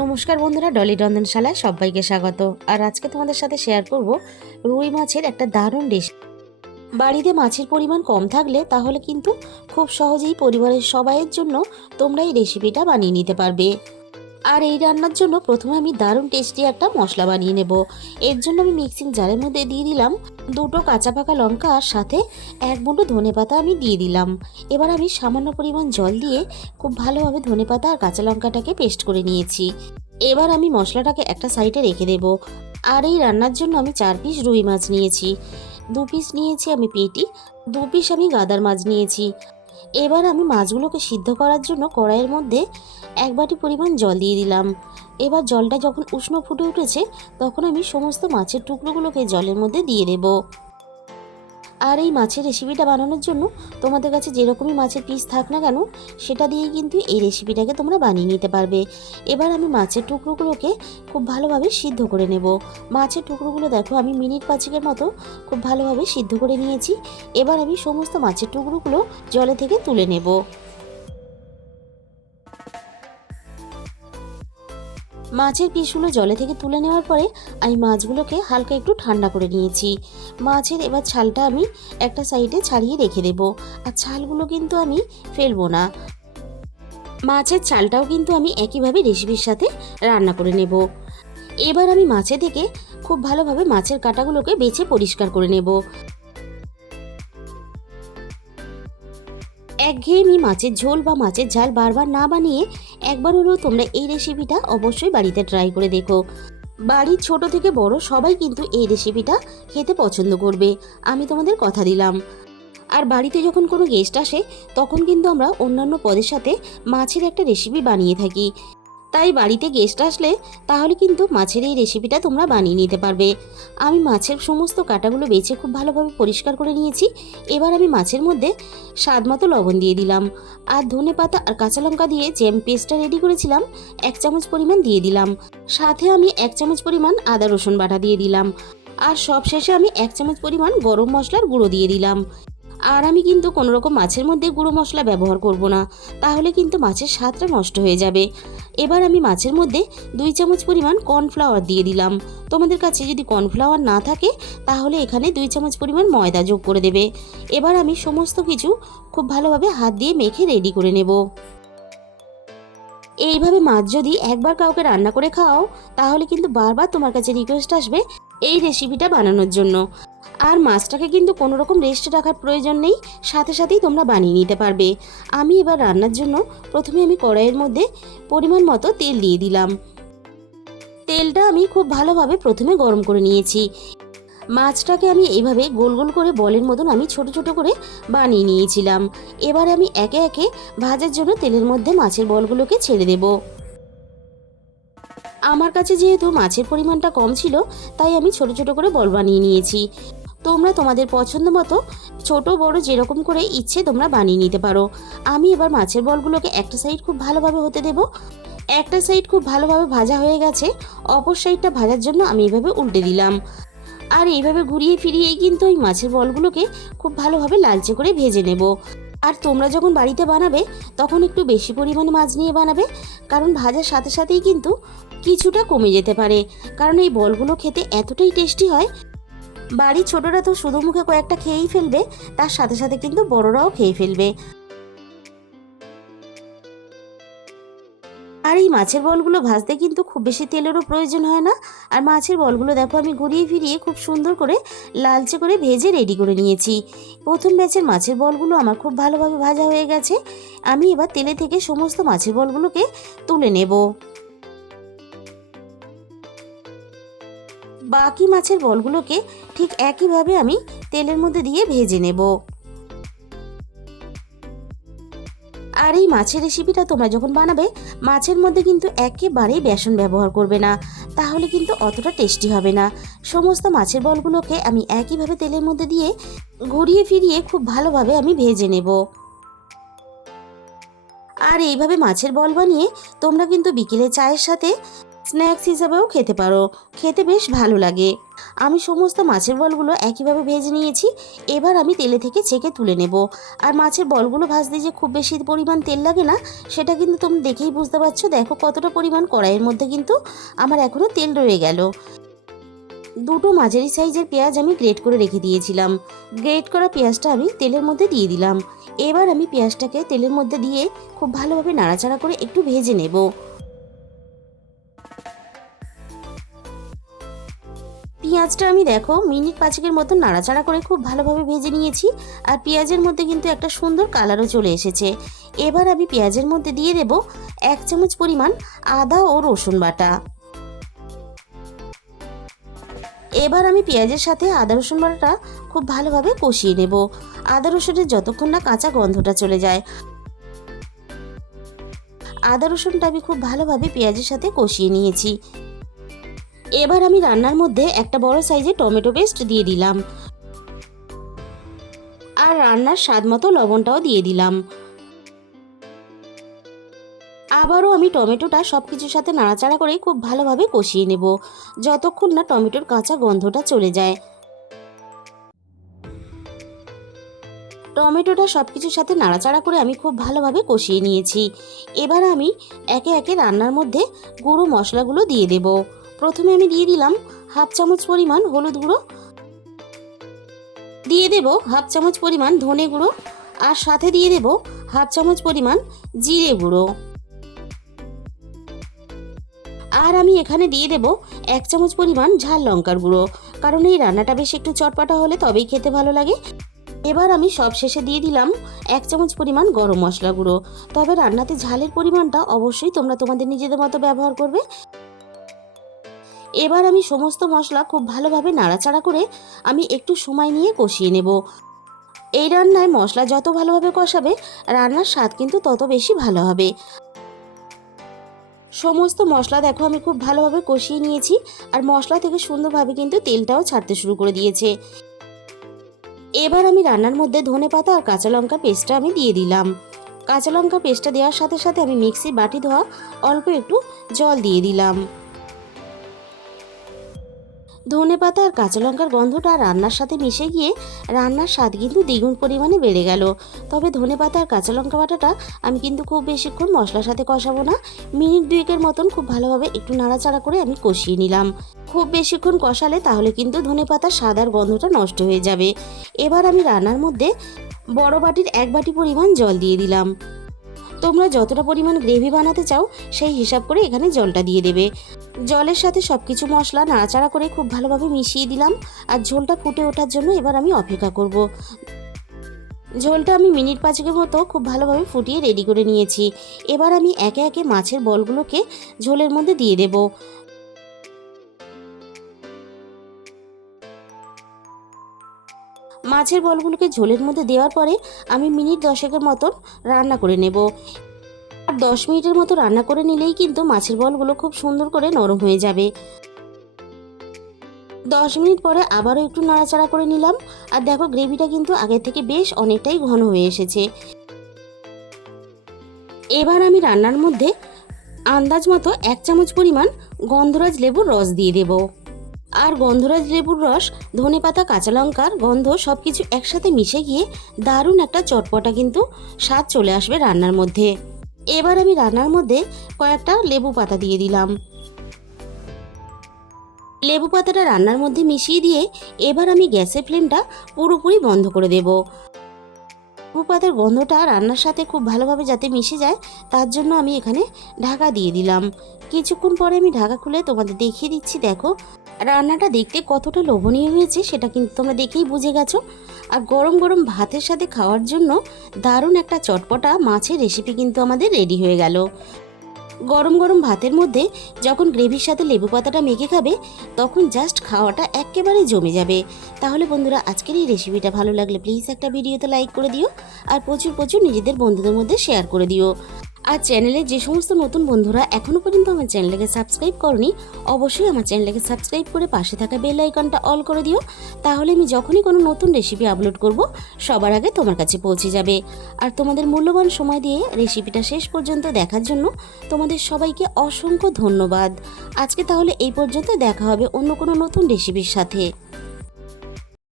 নমস্কার বন্ধুরা, ডলি রন্ধনশালায় সবাইকে স্বাগত। আর আজকে তোমাদের সাথে শেয়ার করব রুই মাছের একটা দারুণ ডিশ। বাড়িতে মাছের পরিমাণ কম থাকলে তাহলে কিন্তু খুব সহজেই পরিবারের সবাইয়ের জন্য তোমরা এই রেসিপিটা বানিয়ে নিতে পারবে। আর এই রান্নার জন্য প্রথমে আমি দারুণ টেস্টি একটা মশলা বানিয়ে নেব। এর জন্য আমি মিক্সিং জারের মধ্যে দিয়ে দিলাম দুটো কাঁচা পাকা লঙ্কা, আর সাথে এক মুঠো ধনেপাতা আমি দিয়ে দিলাম। এবার আমি সামান্য পরিমাণ জল দিয়ে খুব ভালোভাবে ধনেপাতা আর কাঁচা লঙ্কাটাকে পেস্ট করে নিয়েছি। এবার আমি মশলাটাকে একটা সাইডে রেখে দেব। আর এই রান্নার জন্য আমি 4 পিস রুই মাছ নিয়েছি, 2 পিস নিয়েছি আমি পেটি, 2 পিস আমি গাদার মাছ নিয়েছি। এবার আমি মাছগুলোকে সিদ্ধ করার জন্য কড়াইয়ের মধ্যে 1 বাটি পরিমাণ জল দিয়ে দিলাম। এবার জলটা যখন উষ্ণ ফুটে উঠেছে তখন আমি সমস্ত মাছের টুকরোগুলোকে জলের মধ্যে দিয়ে দেব। আর এই মাছের রেসিপিটা বানানোর জন্য তোমাদের কাছে যেরকমই মাছের পিস থাক না কেন সেটা দিয়েই কিন্তু এই রেসিপিটাকে তোমরা বানিয়ে নিতে পারবে। এবার আমি মাছের টুকরোগুলোকে খুব ভালোভাবে সিদ্ধ করে নেব। মাছের টুকরোগুলো দেখো আমি মিনিট 5 মতো খুব ভালোভাবে সিদ্ধ করে নিয়েছি। এবার আমি সমস্ত মাছের টুকরোগুলো জলে থেকে তুলে নেব। মাছের পিসগুলো জলে থেকে তুলে নেওয়ার পরে আমি মাছগুলোকে হালকা একটু ঠান্ডা করে নিয়েছি। মাছের এবার ছালটা আমি একটা সাইডে ছাড়িয়ে রেখে দেব। আর ছালগুলো কিন্তু আমি ফেলবো না। মাছের ছালটাও কিন্তু আমি একইভাবে রেসিপির সাথে রান্না করে নেব। এবার আমি মাছে থেকে খুব ভালোভাবে মাছের কাঁটাগুলোকে বেছে পরিষ্কার করে নেব। একঘেয়েমি মাছের ঝোল বা মাছের ঝাল বারবার না বানিয়ে একবার হলেও তোমরা এই রেসিপিটা অবশ্যই বাড়িতে ট্রাই করে দেখো। বাড়ির ছোট থেকে বড় সবাই কিন্তু এই রেসিপিটা খেতে পছন্দ করবে, আমি তোমাদের কথা দিলাম। আর বাড়িতে যখন কোনো গেস্ট আসে তখন কিন্তু আমরা অন্যান্য পদের সাথে মাছের একটা রেসিপি বানিয়ে থাকি। তাই বাড়িতে গেস্ট আসলে তাহলে কিন্তু মাছের এই রেসিপিটা তোমরা বানিয়ে নিতে পারবে। আমি মাছের সমস্ত কাঁটাগুলো বেছে খুব ভালোভাবে পরিষ্কার করে নিয়েছি। এবার আমি মাছের মধ্যে স্বাদ মতো লবণ দিয়ে দিলাম। আর ধনেপাতা আর কাঁচা লঙ্কা দিয়ে যে আমি পেস্টটা রেডি করেছিলাম 1 চামচ পরিমাণ দিয়ে দিলাম। সাথে আমি 1 চামচ পরিমাণ আদা রসুন বাটা দিয়ে দিলাম। আর সব শেষে আমি 1 চামচ পরিমাণ গরম মশলার গুঁড়ো দিয়ে দিলাম। আর আমি কিন্তু কোনো রকম মাছের মধ্যে গুঁড়ো মশলা ব্যবহার করব না, তাহলে কিন্তু মাছের স্বাদটা নষ্ট হয়ে যাবে। এবার আমি মাছের মধ্যে 2 চামচ পরিমাণ কর্নফ্লাওয়ার দিয়ে দিলাম। তোমাদের কাছে যদি কর্নফ্লাওয়ার না থাকে তাহলে এখানে 2 চামচ পরিমাণ ময়দা যোগ করে দেবে। এবার আমি সমস্ত কিছু খুব ভালোভাবে হাত দিয়ে মেখে রেডি করে নেব। এইভাবে মাছ যদি একবার কাউকে রান্না করে খাওয়াও তাহলে কিন্তু বারবার তোমার কাছে রিকোয়েস্ট আসবে এই রেসিপিটা বানানোর জন্য। আর মাছটাকে কিন্তু কোনো রকম রেস্টে রাখার প্রয়োজন নেই, সাথে সাথেই তোমরা বানিয়ে নিতে পারবে। আমি এবার রান্নার জন্য প্রথমে আমি কড়াইয়ের মধ্যে পরিমাণ মতো তেল দিয়ে দিলাম। তেলটা আমি খুব ভালোভাবে প্রথমে গরম করে নিয়েছি। মাছটাকে আমি এইভাবে গোল গোল করে বলের মতন আমি ছোট ছোট করে বানিয়ে নিয়েছিলাম। এবার আমি একে একে ভাজার জন্য তেলের মধ্যে মাছের বলগুলোকে ছেড়ে দেব। আমার কাছে যেহেতু মাছের পরিমাণটা কম ছিল তাই আমি ছোট ছোট করে বল বানিয়ে নিয়েছি। তোমরা তোমাদের পছন্দ মতো ছোট বড় যেরকম করে ইচ্ছে তোমরা বানিয়ে নিতে পারো। আমি এবার মাছের বলগুলোকে একটা সাইড খুব ভালোভাবে হতে দেব। একটা সাইড খুব ভালোভাবে ভাজা হয়ে গেছে, অপর সাইডটা ভাজার জন্য আমি এভাবে উল্টে দিলাম। আর এইভাবে ঘুরিয়ে ফিরিয়েই কিন্তু ওই মাছের বলগুলোকে খুব ভালোভাবে লালচে করে ভেজে নেব। আর তোমরা যখন বাড়িতে বানাবে তখন একটু বেশি পরিমাণে মাছ নিয়ে বানাবে, কারণ ভাজার সাথে সাথেই কিন্তু কিছুটা কমে যেতে পারে। কারণ এই বলগুলো খেতে এতটাই টেস্টি হয়, বাড়ির ছোটরা তো শুধু মুখে কয়েকটা খেয়েই ফেলবে, তার সাথে সাথে কিন্তু বড়রাও খেয়ে ফেলবে। আর এই মাছের বলগুলো ভাজতে কিন্তু খুব বেশি তেলেরও প্রয়োজন হয় না। আর মাছের বলগুলো দেখো আমি ঘুরিয়ে ফিরিয়ে খুব সুন্দর করে লালচে করে ভেজে রেডি করে নিয়েছি। প্রথম ব্যাচের মাছের বলগুলো আমার খুব ভালোভাবে ভাজা হয়ে গেছে। আমি এবার তেলে থেকে সমস্ত মাছের বলগুলোকে তুলে নেব। বাকি মাছের বলগুলোকে ঠিক একইভাবে আমি তেলের মধ্যে দিয়ে ভেজে নেব। আর এই মাছের রেসিপিটা তোমরা যখন বানাবে মাছের মধ্যে কিন্তু একেবারেই বেসন ব্যবহার করবে না, তাহলে কিন্তু অতটা টেস্টি হবে না। সমস্ত মাছের বলগুলোকে আমি একইভাবে তেলের মধ্যে দিয়ে ঘুরিয়ে ফিরিয়ে খুব ভালোভাবে আমি ভেজে নেব। আর এইভাবে মাছের বল বানিয়ে তোমরা কিন্তু বিকেলে চায়ের সাথে স্ন্যাক্স হিসাবেও খেতে পারো, খেতে বেশ ভালো লাগে। আমি সমস্ত মাছের বলগুলো একইভাবে ভেজে নিয়েছি। এবার আমি তেলে থেকে ছেঁকে তুলে নেব। আর মাছের বলগুলো ভাজতে যে খুব বেশি পরিমাণ তেল লাগে না, সেটা কিন্তু তুমি দেখেই বুঝতে পারছো। দেখো কতটা পরিমাণ কড়াইয়ের মধ্যে কিন্তু আমার এখনও তেল রয়ে গেল। দুটো মাঝারি সাইজের পেঁয়াজ আমি গ্রেট করে রেখে দিয়েছিলাম। গ্রেট করা পেঁয়াজটা আমি তেলের মধ্যে দিয়ে দিলাম। এবার আমি পেঁয়াজটাকে তেলের মধ্যে দিয়ে খুব ভালোভাবে নাড়াচাড়া করে একটু ভেজে নেব। পেঁয়াজটা আমি দেখো মিনিট 5 মতন নাড়াচাড়া করে খুব ভালোভাবে ভেজে নিয়েছি। আর পেঁয়াজের মধ্যে কিন্তু একটা সুন্দর কালারও চলে এসেছে। এবার আমি পেঁয়াজের মধ্যে দিয়ে দেব 1 চামচ পরিমাণ আদা ও রসুন বাটা। এবার আমি পেঁয়াজের সাথে আদা রসুন বাটাটা খুব ভালোভাবে কষিয়ে নেব। আদা রসুনের যতক্ষণ না কাঁচা গন্ধটা চলে যায়। আদা রসুনটা আমি খুব ভালোভাবে পেঁয়াজের সাথে কষিয়ে নিয়েছি। এবার আমি রান্নার মধ্যে একটা বড় সাইজের টমেটো পেস্ট দিয়ে দিলাম। আর রান্নার স্বাদ মতো লবণটাও দিয়ে দিলাম। আবারও আমি টমেটোটা সব কিছুর সাথে নাড়াচাড়া করে খুব ভালোভাবে কষিয়ে নেব, যতক্ষণ না টমেটোর কাঁচা গন্ধটা চলে যায়। টমেটোটা সব কিছুর সাথে নাড়াচাড়া করে আমি খুব ভালোভাবে কষিয়ে নিয়েছি। এবার আমি একে একে রান্নার মধ্যে গুঁড়ো মশলাগুলো দিয়ে দেব। প্রথমে আমি দিয়ে দিলাম 1/2 চামচ পরিমাণ হলুদ গুঁড়ো, দিয়ে দেব 1/2 চামচ পরিমাণ ধনে গুঁড়ো, আর সাথে দিয়ে দেব 1/2 চামচ পরিমাণ জিরে গুঁড়ো। আর আমি এখানে দিয়ে দেব 1 চামচ পরিমাণ ঝাল লঙ্কার গুঁড়ো, কারণ এই রান্নাটা বেশ একটু চটপাটা হলে তবেই খেতে ভালো লাগে। এবার আমি সব শেষে দিয়ে দিলাম 1 চামচ পরিমাণ গরম মশলা গুঁড়ো। তবে রান্নাতে ঝালের পরিমাণটা অবশ্যই তোমরা তোমাদের নিজেদের মতো ব্যবহার করবে। এবার আমি সমস্ত মশলা খুব ভালোভাবে নাড়াচাড়া করে আমি একটু সময় নিয়ে কষিয়ে নেব। এই রান্নায় মশলা যত ভালোভাবে কষাবে, রান্নার স্বাদ কিন্তু তত বেশি ভালো হবে। সমস্ত মশলা দেখো আমি খুব ভালোভাবে কষিয়ে নিয়েছি। আর মশলা থেকে সুন্দরভাবে কিন্তু তেলটাও ছাড়তে শুরু করে দিয়েছে। এবার আমি রান্নার মধ্যে ধনেপাতা আর কাঁচা লঙ্কার পেস্টটা আমি দিয়ে দিলাম। কাঁচা লঙ্কার পেস্টটা দেওয়ার সাথে সাথে আমি মিক্সির বাটি ধোয়া অল্প একটু জল দিয়ে দিলাম। ধনেপাতা আর কাঁচা লঙ্কার গন্ধটা রান্নার সাথে মিশে গিয়ে রান্নার স্বাদ কিন্তু দ্বিগুণ পরিমাণে বেড়ে গেল। তবে ধনেপাতা আর কাঁচা লঙ্কা বাটাটা আমি কিন্তু খুব বেশিক্ষণ মশলার সাথে কষাবো না। মিনিট 2 মতন খুব ভালোভাবে একটু নাড়াচাড়া করে আমি কষিয়ে নিলাম। খুব বেশিক্ষণ কষালে তাহলে কিন্তু ধনেপাতার স্বাদ আর গন্ধটা নষ্ট হয়ে যাবে। এবার আমি রান্নার মধ্যে বড় বাটির 1 বাটি পরিমাণ জল দিয়ে দিলাম। তোমরা যতটা পরিমাণ গ্রেভি বানাতে চাও সেই হিসাব করে এখানে জলটা দিয়ে দেবে। জলের সাথে সব কিছু মশলা নাড়াচাড়া করে খুব ভালোভাবে মিশিয়ে দিলাম। আর ঝোলটা ফুটে ওঠার জন্য এবার আমি অপেক্ষা করব। ঝোলটা আমি মিনিট 5 মতো খুব ভালোভাবে ফুটিয়ে রেডি করে নিয়েছি। এবার আমি একে একে মাছের বলগুলোকে ঝোলের মধ্যে দিয়ে দেব। মাছের বলগুলোকে ঝোলের মধ্যে দেওয়ার পরে আমি মিনিট 10 মতন রান্না করে নেব। আর 10 মিনিটের মতো রান্না করে নিলেই কিন্তু মাছের বলগুলো খুব সুন্দর করে নরম হয়ে যাবে। 10 মিনিট পরে আবারও একটু নাড়াচাড়া করে নিলাম। আর দেখো গ্রেভিটা কিন্তু আগের থেকে বেশ অনেকটাই ঘন হয়ে এসেছে। এবার আমি রান্নার মধ্যে আন্দাজ মতো 1 চামচ পরিমাণ গন্ধরাজ লেবুর রস দিয়ে দেব। আর গন্ধরাজ লেবুর রস, ধনেপাতা, কাঁচা লঙ্কার গন্ধ সব কিছু একসাথে মিশে গিয়ে দারুণ একটা চটপটা কিন্তু স্বাদ চলে আসবে রান্নার মধ্যে। এবার আমি রান্নার মধ্যে কয়েকটা লেবু পাতা দিয়ে দিলাম। লেবু পাতাটা রান্নার মধ্যে মিশিয়ে দিয়ে এবার আমি গ্যাসের ফ্লেমটা পুরোপুরি বন্ধ করে দেব। লেবু পাতার গন্ধটা রান্নার সাথে খুব ভালোভাবে যাতে মিশে যায়, তার জন্য আমি এখানে ঢাকা দিয়ে দিলাম। কিছুক্ষণ পরে আমি ঢাকা খুলে তোমাদের দেখিয়ে দিচ্ছি। দেখো রান্নাটা দেখতে কতটা লোভনীয় হয়েছে সেটা কিন্তু তোমরা দেখেই বুঝে গেছো। আর গরম গরম ভাতের সাথে খাওয়ার জন্য দারুণ একটা চটপটা মাছের রেসিপি কিন্তু আমাদের রেডি হয়ে গেল। গরম গরম ভাতের মধ্যে যখন গ্রেভির সাথে লেবু পাতাটা মেখে খাবে, তখন জাস্ট খাওয়াটা একেবারে জমে যাবে। তাহলে বন্ধুরা, আজকের এই রেসিপিটা ভালো লাগলে প্লিজ একটা ভিডিওতে লাইক করে দিও। আর প্রচুর প্রচুর নিজেদের বন্ধুদের মধ্যে শেয়ার করে দিও। আর চ্যানেলে যে সমস্ত নতুন বন্ধুরা এখনও পর্যন্ত আমার চ্যানেলকে সাবস্ক্রাইব করনি, অবশ্যই আমার চ্যানেলকে সাবস্ক্রাইব করে পাশে থাকা বেল আইকনটা অল করে দিও। তাহলে আমি যখনই কোনো নতুন রেসিপি আপলোড করব সবার আগে তোমার কাছে পৌঁছে যাবে। আর তোমাদের মূল্যবান সময় দিয়ে রেসিপিটা শেষ পর্যন্ত দেখার জন্য তোমাদের সবাইকে অসংখ্য ধন্যবাদ। আজকে তাহলে এই পর্যন্ত, দেখা হবে অন্য কোনো নতুন রেসিপির সাথে।